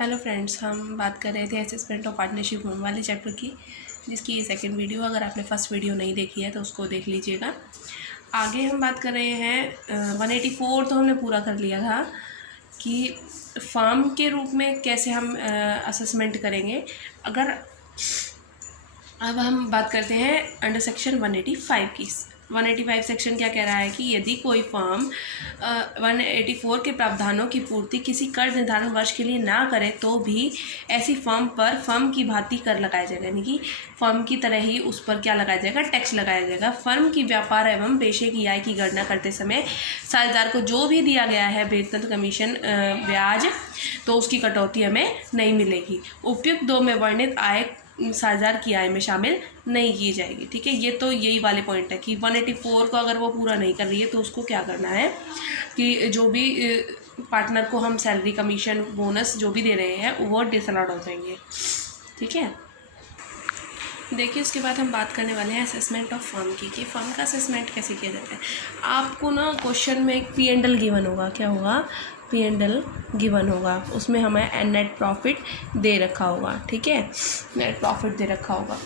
Hello friends, हम बात कर रहे थे असेसमेंट ऑफ पार्टनरशिप होम वाले चैप्टर की, जिसकी ये सेकंड वीडियो। अगर आपने फर्स्ट वीडियो नहीं देखी है तो उसको देख लीजिएगा। आगे हम बात कर रहे हैं 184 तो हमने पूरा कर लिया था कि फर्म के रूप में कैसे हम असेसमेंट करेंगे। अगर अब हम बात करते हैं अंडर सेक्शन 185 की। 185 सेक्शन क्या कह रहा है कि यदि कोई फर्म 184 के प्रावधानों की पूर्ति किसी कर निर्धारण वर्ष के लिए ना करे तो भी ऐसी फर्म पर फर्म की भांति कर लगाया जाएगा, यानी कि फर्म की तरह ही उस पर क्या लगाया जाएगा, टैक्स लगाया जाएगा। फर्म की व्यापार एवं पेशे की आय की गणना करते समय साझेदार को जो भी दिया गया है वेतन, कमीशन, ब्याज, तो उसकी कटौती हमें नहीं मिलेगी। उपयुक्त 2 में वर्णित आय साझेदार की आय में शामिल नहीं की जाएगी। ठीक है, ये तो यही वाले पॉइंट है कि 184 को अगर वो पूरा नहीं कर रही है तो उसको क्या करना है कि जो भी पार्टनर को हम सैलरी, कमीशन, बोनस जो भी दे रहे हैं वो डिसअलाउड हो जाएंगे। ठीक है, देखिए उसके बाद हम बात करने वाले हैं असेसमेंट ऑफ फर्म की, कि फर्म का असेसमेंट कैसे किया जाता है। आपको ना क्वेश्चन में एक P&L गिवन होगा। क्या होगा? P&L गिवन होगा, उसमें हमें नेट प्रॉफिट दे रखा होगा। ठीक है, नेट प्रॉफिट दे रखा होगा।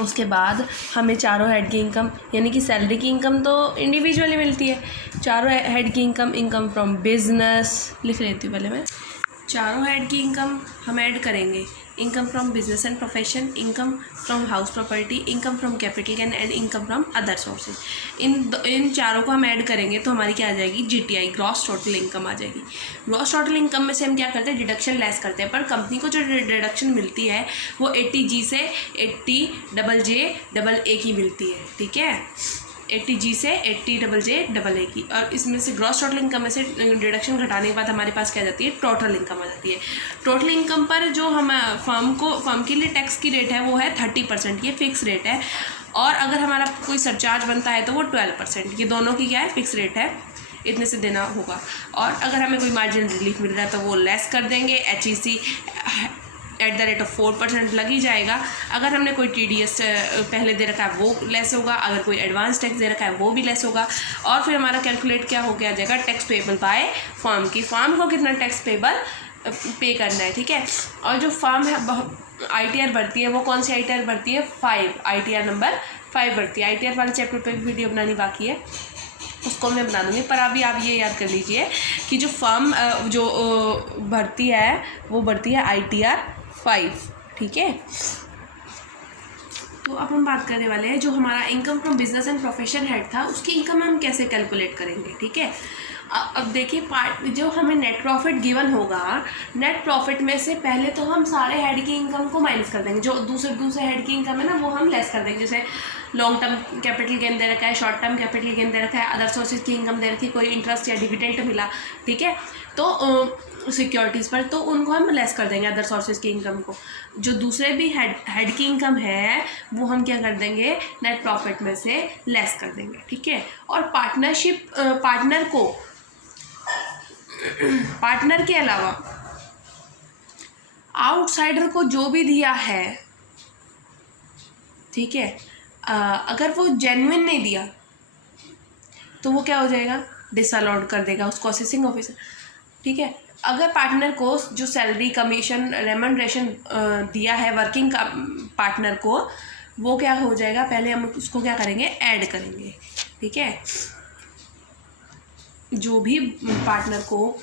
उसके बाद हमें चारों हेड की इनकम, यानी कि सैलरी की इनकम तो इंडिविजुअली मिलती है। चारों हेड की इनकम, इनकम फ्रॉम बिजनेस, लिख लेती हूँ पहले मैं। चारों हेड की इनकम हम ऐड करेंगे। Income from business and profession, income from house property, income from capital gain and income from other sources. इन चारों को हम ऐड करेंगे तो हमारी क्या आ जाएगी? GTI, ग्रॉस टोटल इनकम आ जाएगी। ग्रॉस टोटल इनकम में से हम क्या करते हैं? डिडक्शन लेस करते हैं। पर कंपनी को जो डिडक्शन मिलती है वो 80G से 80JJA की मिलती है। ठीक है, 80G से 80JJA की। और इसमें से ग्रॉस टोटल इनकम में से डिडक्शन घटाने के बाद हमारे पास क्या जाती है? टोटल इनकम आ जाती है। टोटल इनकम पर जो हम फर्म के लिए टैक्स की रेट है वो है 30%। ये फिक्स रेट है। और अगर हमारा कोई सरचार्ज बनता है तो वो 12%। ये दोनों की क्या है? फिक्स रेट है, इतने से देना होगा। और अगर हमें कोई मार्जिन रिलीफ मिल रहा है तो वो लेस कर देंगे। HEC @ 4% लग ही जाएगा। अगर हमने कोई TDS पहले दे रखा है वो लेस होगा। अगर कोई एडवांस टैक्स दे रखा है वो भी लेस होगा। और फिर हमारा कैलकुलेट क्या हो गया जाएगा? टैक्स पेबल बाय फर्म की। फर्म को कितना टैक्स पेबल पे करना है। ठीक है, और जो फर्म है ITR भरती है वो कौन सी ITR भरती है? 5 ITR नंबर 5 भरती है। ITR वाले चैप्टर पर वीडियो बनानी बाकी है, उसको मैं बना दूँगी। पर अभी आप ये याद कर लीजिए कि जो फर्म जो भरती है वो भरती है ITR 5। ठीक है, तो अब हम बात करने वाले हैं जो हमारा income from business and profession head था उसकी इनकम हम कैसे कैलकुलेट करेंगे। ठीक है, अब देखिए जो हमें नेट प्रॉफिट गिवन होगा, नेट प्रॉफिट में से पहले तो हम सारे हेड की इनकम को माइनस कर देंगे। जो दूसरे हेड की इनकम है ना वो हम लेस कर देंगे। जैसे लॉन्ग टर्म कैपिटल गेन दे रखा है, शॉर्ट टर्म कैपिटल गेन दे रखा है, अदर सोर्सेज की इनकम दे रखी है, कोई इंटरेस्ट या डिविडेंड मिला। ठीक है, तो सिक्योरिटीज़ पर तो उनको हम लेस कर देंगे, अदर सोर्सेज की इनकम को। जो दूसरे भी हेड की इनकम है वो हम क्या कर देंगे? नेट प्रॉफिट में से लेस कर देंगे। ठीक है, और पार्टनर के अलावा आउटसाइडर को जो भी दिया है, ठीक है, अगर वो जेन्युइन नहीं दिया तो वो क्या हो जाएगा? डिसअलाउड कर देगा उसको असेसिंग ऑफिसर। ठीक है, अगर पार्टनर को जो सैलरी, कमीशन, रेमनरेशन दिया है वर्किंग का पार्टनर को, वो क्या हो जाएगा? पहले हम उसको क्या करेंगे? ऐड करेंगे। ठीक है, जो भी पार्टनर को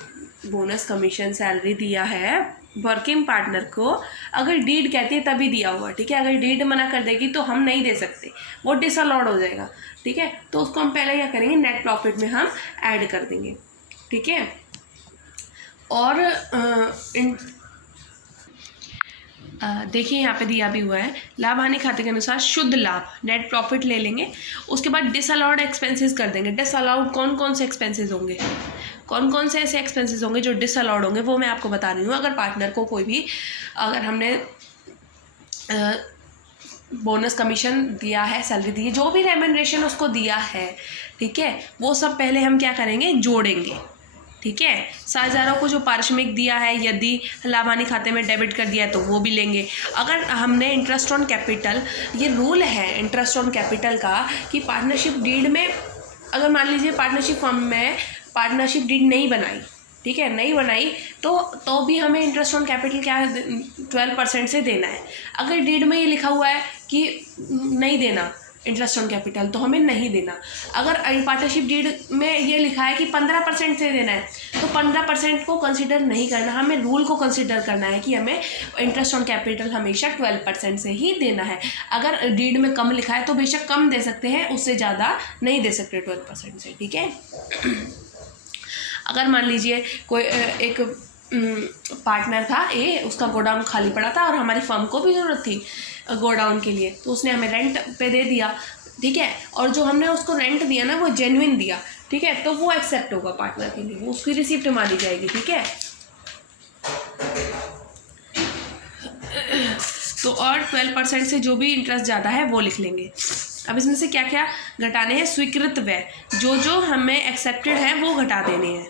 बोनस, कमीशन, सैलरी दिया है वर्किंग पार्टनर को, अगर डीड कहती है तभी दिया हुआ। ठीक है, अगर डीड मना कर देगी तो हम नहीं दे सकते, वो डिसअलाउड हो जाएगा। ठीक है, तो उसको हम पहले क्या करेंगे? नेट प्रॉफिट में हम ऐड कर देंगे। ठीक है, और देखिए यहाँ पे दिया भी हुआ है, लाभ हानि खाते के अनुसार शुद्ध लाभ नेट प्रॉफिट ले लेंगे। उसके बाद डिसअलाउड एक्सपेंसेस कर देंगे। डिसअलाउड कौन कौन से एक्सपेंसेस होंगे? कौन कौन से ऐसे एक्सपेंसेस होंगे जो डिसअलाउड होंगे वो मैं आपको बता रही हूँ। अगर पार्टनर को कोई भी, अगर हमने बोनस, कमीशन दिया है, सैलरी दी है, जो भी रेम्यूनरेशन उसको दिया है, ठीक है, वो सब पहले हम क्या करेंगे? जोड़ेंगे। ठीक है, साझेदारों को जो पारिश्रमिक दिया है यदि लाभ हानि खाते में डेबिट कर दिया है तो वो भी लेंगे। अगर हमने इंटरेस्ट ऑन कैपिटल, ये रूल है इंटरेस्ट ऑन कैपिटल का कि पार्टनरशिप डीड में, अगर मान लीजिए पार्टनरशिप फर्म में पार्टनरशिप डीड नहीं बनाई, ठीक है, नहीं बनाई तो भी हमें इंटरेस्ट ऑन कैपिटल क्या 12% से देना है। अगर डीड में ये लिखा हुआ है कि नहीं देना इंटरेस्ट ऑन कैपिटल तो हमें नहीं देना। अगर पार्टनरशिप डीड में ये लिखा है कि 15% से देना है तो 15% को कंसिडर नहीं करना, हमें रूल को कंसिडर करना है कि हमें इंटरेस्ट ऑन कैपिटल हमेशा 12% से ही देना है। अगर डीड में कम लिखा है तो बेशक कम दे सकते हैं, उससे ज़्यादा नहीं दे सकते 12% से, ठीक है। अगर मान लीजिए कोई एक पार्टनर था ए, उसका गोडाउन खाली पड़ा था और हमारी फर्म को भी ज़रूरत थी गोडाउन के लिए, तो उसने हमें रेंट पे दे दिया, ठीक है, और जो हमने उसको रेंट दिया ना वो जेन्युइन दिया, ठीक है, तो वो एक्सेप्ट होगा पार्टनर के लिए, वो उसकी रिसिप्ट मानी जाएगी, ठीक है। तो और 12% से जो भी इंटरेस्ट ज़्यादा है वो लिख लेंगे। अब इसमें से क्या क्या घटाने हैं, स्वीकृत व्यय, जो हमें एक्सेप्टेड है वो घटा देने हैं,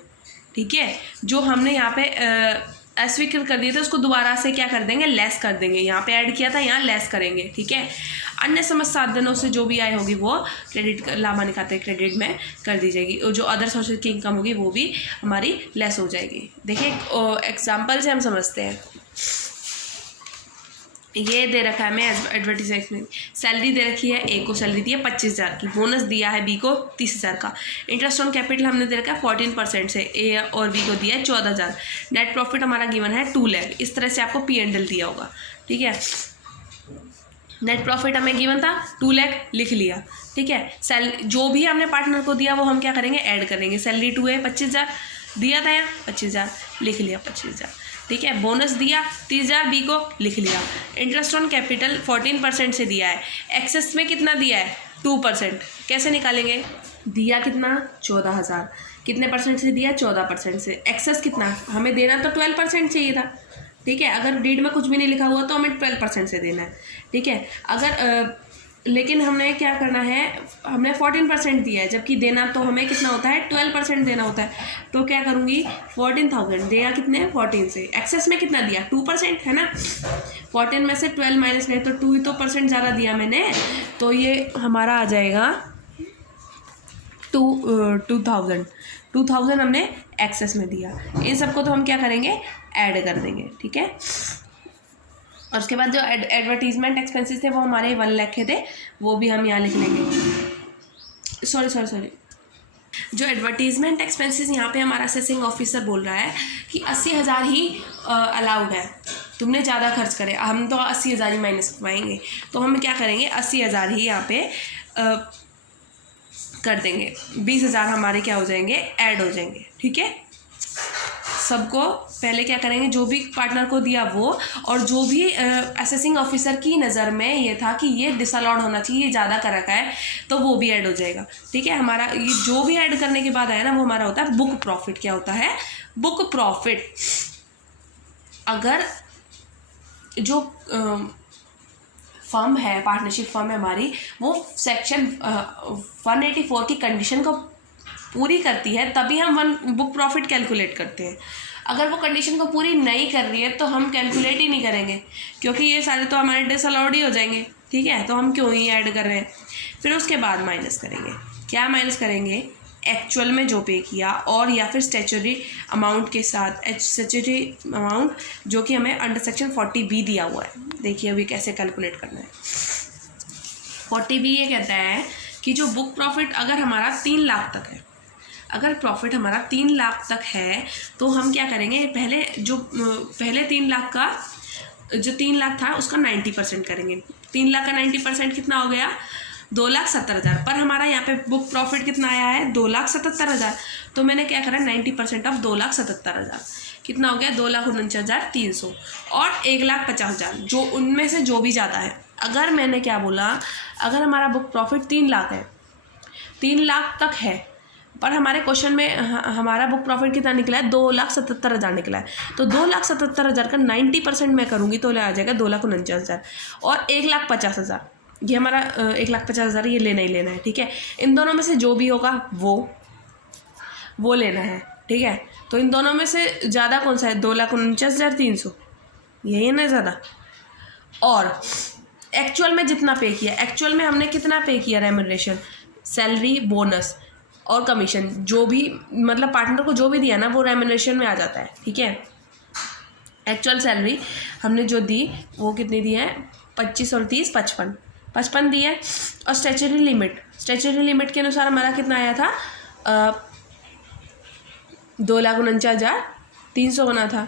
ठीक है। जो हमने यहाँ पे अस्वीकृत कर दिए थे उसको दोबारा से क्या कर देंगे, लेस कर देंगे, यहाँ पे ऐड किया था यहाँ लेस करेंगे, ठीक है। अन्य समस्त साधनों से जो भी आय होगी वो क्रेडिट लाभ हानि खाते क्रेडिट में कर दी जाएगी, और जो अदर सोर्सेज की इनकम होगी वो भी हमारी लेस हो जाएगी। देखिए एग्जाम्पल से हम समझते हैं। ये दे रखा है हमें एडवर्टीजमेंट में, सैलरी दे रखी है, ए को सैलरी दी है 25,000 की, बोनस दिया है बी को 30,000 का, इंटरेस्ट ऑन कैपिटल हमने दे रखा है 14% से, ए और बी को दिया है 14,000, नेट प्रॉफिट हमारा गिवन है 2 लाख। इस तरह से आपको P&L दिया होगा, ठीक है। नेट प्रॉफिट हमें गिवन था 2 लाख, लिख लिया, ठीक है। जो भी हमने पार्टनर को दिया वो हम क्या करेंगे, ऐड करेंगे। सैलरी 2 है, 25,000 दिया था यहाँ, 25,000 लिख लिया, 25,000, ठीक है। बोनस दिया 30,000 बी को, लिख लिया। इंटरेस्ट ऑन कैपिटल 14% से दिया है, एक्सेस में कितना दिया है 2%, कैसे निकालेंगे, दिया कितना 14,000, कितने परसेंट से दिया 14% से, एक्सेस कितना हमें देना तो 12% चाहिए था, ठीक है। अगर डीड में कुछ भी नहीं लिखा हुआ तो हमें 12% से देना है, ठीक है। अगर लेकिन हमने क्या करना है, हमने 14% दिया है, जबकि देना तो हमें कितना होता है 12% देना होता है, तो क्या करूँगी 14,000 दिया कितने 14 से, एक्सेस में कितना दिया 2% है ना, 14 में से 12 माइनस में तो 2 ही तो % ज़्यादा दिया मैंने, तो ये हमारा आ जाएगा 2,000 हमने एक्सेस में दिया। इन सबको तो हम क्या करेंगे, ऐड कर देंगे, ठीक है। और उसके बाद जो एडवर्टीजमेंट एक्सपेंसेस थे वो हमारे 1 लाख के थे, वो भी हम यहाँ लिख लेंगे। सॉरी जो एडवर्टीजमेंट एक्सपेंसेस यहाँ पे हमारा असेसिंग ऑफिसर बोल रहा है कि 80,000 ही अलाउड है, तुमने ज़्यादा खर्च करे, हम तो 80,000 ही माइनस करवाएंगे, तो हम क्या करेंगे 80,000 ही यहाँ पे कर देंगे, 20,000 हमारे क्या हो जाएंगे, ऐड हो जाएंगे, ठीक है। सबको पहले क्या करेंगे, जो भी पार्टनर को दिया वो, और जो भी असेसिंग ऑफिसर की नज़र में ये था कि ये डिसअलाउड होना चाहिए, ये ज़्यादा कर रखा है, तो वो भी ऐड हो जाएगा, ठीक है। हमारा ये जो भी ऐड करने के बाद आया ना वो हमारा होता है बुक प्रॉफिट। क्या होता है बुक प्रॉफिट, अगर जो फर्म है, पार्टनरशिप फर्म है हमारी, वो सेक्शन 184 की कंडीशन को पूरी करती है तभी हम बुक प्रॉफिट कैलकुलेट करते हैं। अगर वो कंडीशन को पूरी नहीं कर रही है तो हम कैलकुलेट ही नहीं करेंगे, क्योंकि ये सारे तो हमारे डिसअलाउड ही हो जाएंगे, ठीक है। तो हम क्यों ही ऐड कर रहे हैं। फिर उसके बाद माइनस करेंगे, क्या माइनस करेंगे, एक्चुअल में जो पे किया और या फिर स्टैच्यूटरी अमाउंट के साथ, स्टैच्यूटरी अमाउंट जो कि हमें अंडर सेक्शन 40B दिया हुआ है। देखिए अभी कैसे कैलकुलेट करना है। 40B ये कहता है कि जो बुक प्रॉफिट अगर हमारा 3 लाख तक है, अगर प्रॉफिट हमारा 3 लाख तक है तो हम क्या करेंगे, पहले 3 लाख का जो 3 लाख था उसका 90% करेंगे। 3 लाख का 90% कितना हो गया, 2,70,000, पर हमारा यहाँ पे बुक प्रॉफिट कितना आया है 2,77,000, तो मैंने क्या करा 90% ऑफ 2,77,000 कितना हो गया 2,49,300 और 1,50,000, जो उनमें से जो भी ज़्यादा है। अगर मैंने क्या बोला, अगर हमारा बुक प्रॉफिट 3 लाख है, 3 लाख तक है, पर हमारे क्वेश्चन में हमारा बुक प्रॉफिट कितना निकला है 2,77,000 निकला है, तो 2,77,000 का 90% मैं करूँगी तो आ जाएगा 2,49,000 और 1,50,000, ये हमारा 1,50,000 ये लेना ही लेना है, ठीक है। इन दोनों में से जो भी होगा वो लेना है, ठीक है। तो इन दोनों में से ज़्यादा कौन सा है, 2,49,300, यही है ना ज़्यादा। और एक्चुअल में जितना पे किया, एक्चुअल में हमने कितना पे किया रेम्यूनरेशन, सैलरी, बोनस और कमीशन, जो भी मतलब पार्टनर को जो भी दिया ना वो रेम्यूनरेशन में आ जाता है, ठीक है। एक्चुअल सैलरी हमने जो दी वो कितनी दी है, 25 और 30 55 दी है। और स्टैच्यूटरी लिमिट के अनुसार हमारा कितना आया था, 2,49,300 बना था,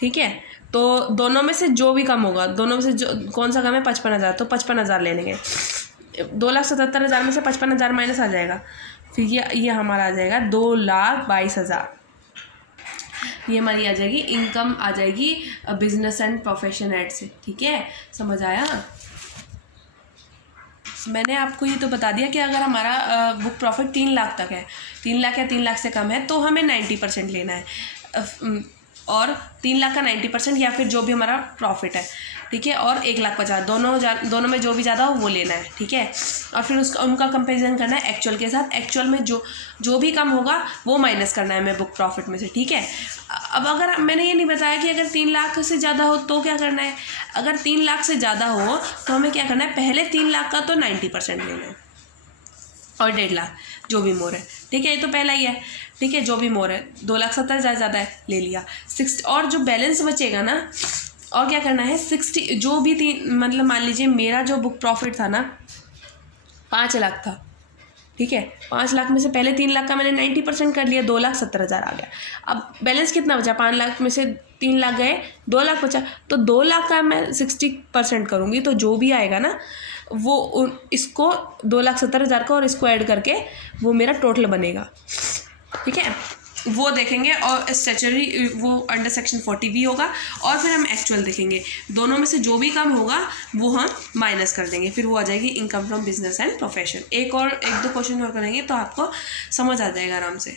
ठीक है। तो दोनों में से जो भी कम होगा, दोनों में से जो कौन सा कम है, 55,000, तो 55,000 ले लेंगे। 2,77,000 में से 55,000 माइनस आ जाएगा, फिर ये हमारा आ जाएगा 2,22,000। ये हमारी आ जाएगी इनकम, आ जाएगी बिजनेस एंड प्रोफेशन एड से, ठीक है। समझ आया। मैंने आपको ये तो बता दिया कि अगर हमारा बुक प्रॉफिट 3 लाख तक है, 3 लाख या 3 लाख से कम है, तो हमें 90% लेना है, और 3 लाख का 90% या फिर जो भी हमारा प्रॉफिट है, ठीक है। और 1,50,000 दोनों में जो भी ज़्यादा हो वो लेना है, ठीक है। और फिर उनका कंपेरिजन करना है एक्चुअल के साथ। एक्चुअल में जो भी कम होगा वो माइनस करना है हमें बुक प्रॉफिट में से, ठीक है। अब अगर मैंने ये नहीं बताया कि अगर 3 लाख से ज़्यादा हो तो क्या करना है। अगर 3 लाख से ज़्यादा हो तो हमें क्या करना है, पहले 3 लाख का तो 90% लेना है, और 1.5 लाख जो भी मोर है, ठीक है। ये तो पहला ही है, ठीक है। जो भी मोर है 2,70,000 ज़्यादा है, ले लिया 60, और जो बैलेंस बचेगा ना, और क्या करना है, 60 जो भी मतलब मान लीजिए मेरा जो बुक प्रॉफिट था ना 5 लाख था, ठीक है। 5 लाख में से पहले 3 लाख का मैंने 90% कर लिया, 2,70,000 आ गया। अब बैलेंस कितना बचा, 5 लाख में से 3 लाख गए, 2 लाख बचा, तो 2 लाख का मैं 60% करूँगी, तो जो भी आएगा ना वो इसको 2,70,000 का और इसको ऐड करके वो मेरा टोटल बनेगा, ठीक है। वो देखेंगे, और स्टैच्यूटरी वो अंडर सेक्शन 40B होगा, और फिर हम एक्चुअल देखेंगे। दोनों में से जो भी कम होगा वो हम माइनस कर देंगे, फिर वो आ जाएगी income from business and profession. एक दो क्वेश्चन और करेंगे तो आपको समझ आ जाएगा आराम से।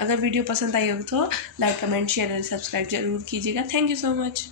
अगर वीडियो पसंद आई हो तो like, comment, share and subscribe जरूर कीजिएगा। Thank you so much.